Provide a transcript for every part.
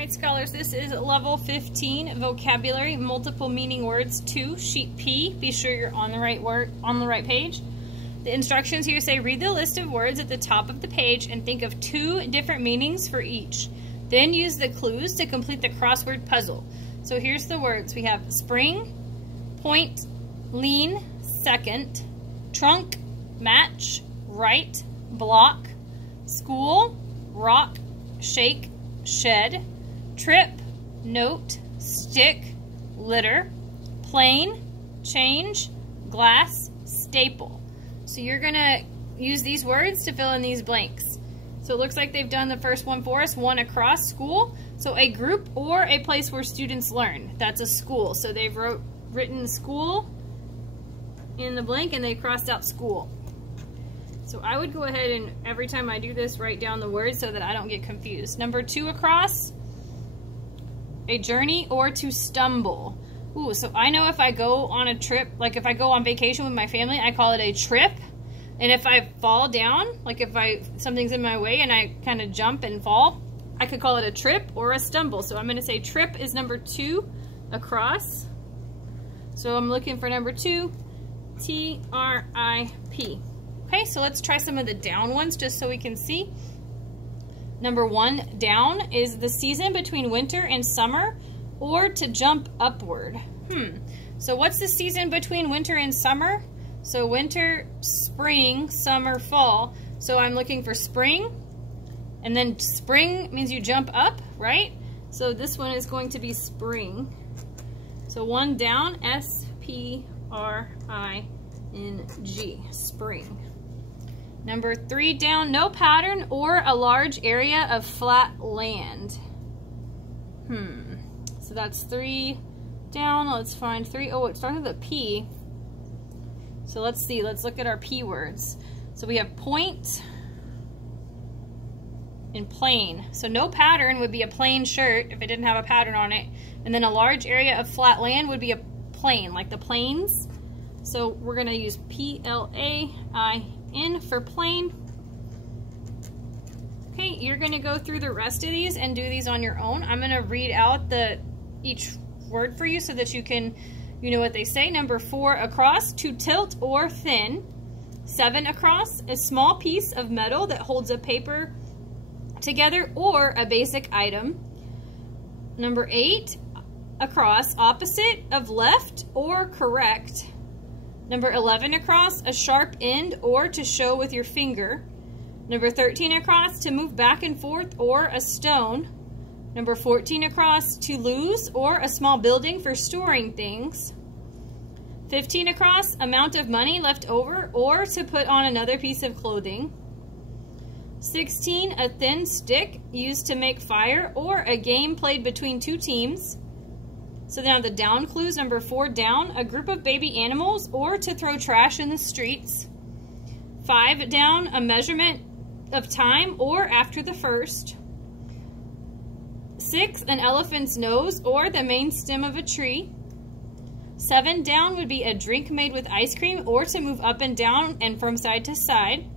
Alright, scholars, this is level 15, vocabulary, multiple meaning words 2, sheet P. Be sure you're on the right page. The instructions here say read the list of words at the top of the page and think of 2 different meanings for each. Then use the clues to complete the crossword puzzle. So here's the words. We have spring, point, lean, second, trunk, match, right, block, school, rock, shake, shed, trip, note, stick, litter, plane, change, glass, staple. So you're going to use these words to fill in these blanks. So it looks like they've done the first one for us, one across, school. So a group or a place where students learn. That's a school. So they've written school in the blank and they crossed out school. So I would go ahead and every time I do this, write down the words so that I don't get confused. Number 2 across, a journey or to stumble. Ooh, so I know if I go on a trip, like if I go on vacation with my family, I call it a trip. And if I fall down, like if something's in my way and I kind of jump and fall, I could call it a trip or a stumble. So I'm going to say trip is number 2 across. So I'm looking for number 2, T-R-I-P. Okay, so let's try some of the down ones just so we can see. Number 1, down is the season between winter and summer, or to jump upward. So what's the season between winter and summer? So winter, spring, summer, fall. So I'm looking for spring, and then spring means you jump up, right? So this one is going to be spring. So 1 down, S-P-R-I-N-G, spring. Number 3 down, no pattern or a large area of flat land. So that's 3 down. Let's find 3. Oh, it starts with a P. So let's see. Let's look at our P words. So we have point and plain. So no pattern would be a plain shirt if it didn't have a pattern on it. And then a large area of flat land would be a plain, like the plains. So we're going to use P-L-A-I-N for plain. Okay, you're going to go through the rest of these and do these on your own. I'm going to read out each word for you so that you know what they say. Number 4 across, to tilt or thin. 7 across, a small piece of metal that holds a paper together or a basic item. Number 8 across, opposite of left or correct. Number 11 across, a sharp end or to show with your finger. Number 13 across, to move back and forth or a stone. Number 14 across, to lose or a small building for storing things. 15 across, amount of money left over or to put on another piece of clothing. 16, a thin stick used to make fire or a game played between 2 teams. So now the down clues, number 4 down, a group of baby animals or to throw trash in the streets. 5 down, a measurement of time or after the first. 6, an elephant's nose or the main stem of a tree. 7 down would be a drink made with ice cream or to move up and down and from side to side.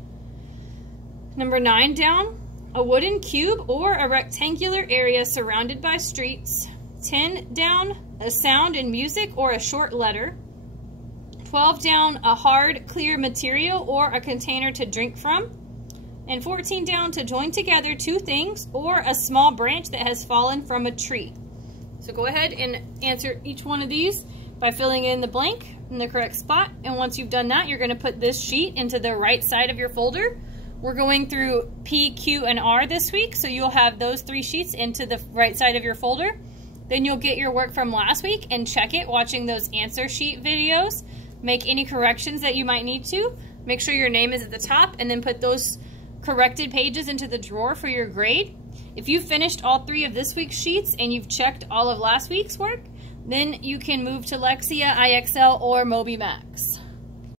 Number 9 down, a wooden cube or a rectangular area surrounded by streets. 10 down, a sound in music or a short letter. 12 down, a hard, clear material or a container to drink from. And 14 down, to join together 2 things or a small branch that has fallen from a tree. So go ahead and answer each one of these by filling in the blank in the correct spot. And once you've done that, you're going to put this sheet into the right side of your folder. We're going through P, Q, and R this week, so you'll have those 3 sheets into the right side of your folder. Then you'll get your work from last week and check it watching those answer sheet videos. Make any corrections that you might need to. Make sure your name is at the top and then put those corrected pages into the drawer for your grade. If you've finished all 3 of this week's sheets and you've checked all of last week's work, then you can move to Lexia, IXL, or MobyMax.